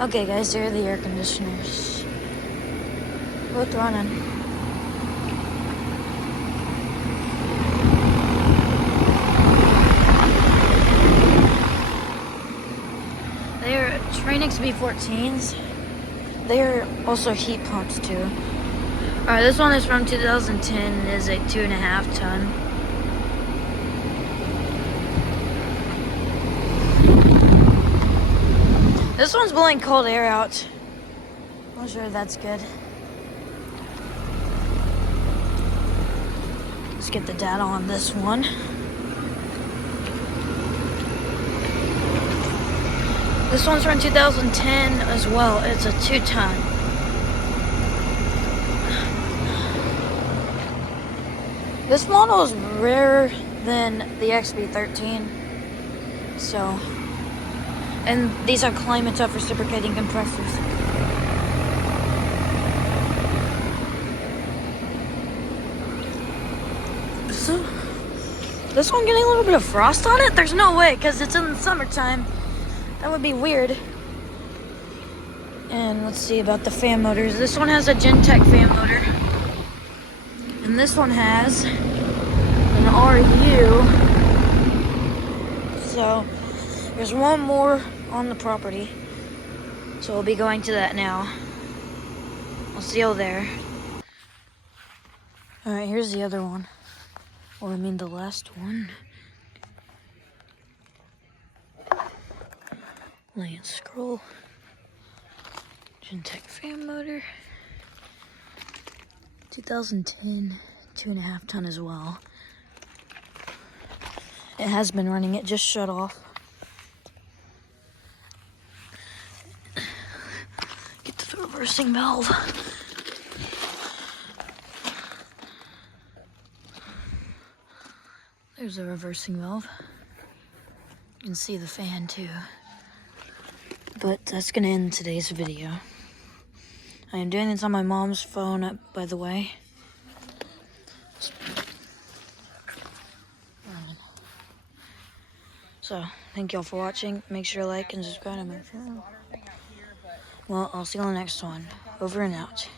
Okay guys, here are the air conditioners. Both running. They're Trane XB14s. They're also heat pumps too. Alright, this one is from 2010, is a 2.5 ton. This one's blowing cold air out. I'm sure that's good. Let's get the data on this one. This one's from 2010 as well. It's a 2-ton. This model is rarer than the XB13. So, and these are climate tough reciprocating compressors. So, this one getting a little bit of frost on it? There's no way, because it's in the summertime. That would be weird. And let's see about the fan motors. This one has a Gentech fan motor. And this one has an RU. So, there's one more on the property. So we'll be going to that now. I'll see you there. Alright, here's the other one. Well, I mean the last one. Land scroll. Gentech fan motor. 2010, 2.5 ton as well. It has been running, it just shut off. Get to the reversing valve. There's a reversing valve. You can see the fan too. But that's gonna end today's video. I am doing this on my mom's phone, by the way. So, thank y'all for watching. Make sure to like and subscribe to my channel. Well, I'll see you on the next one. Over and out.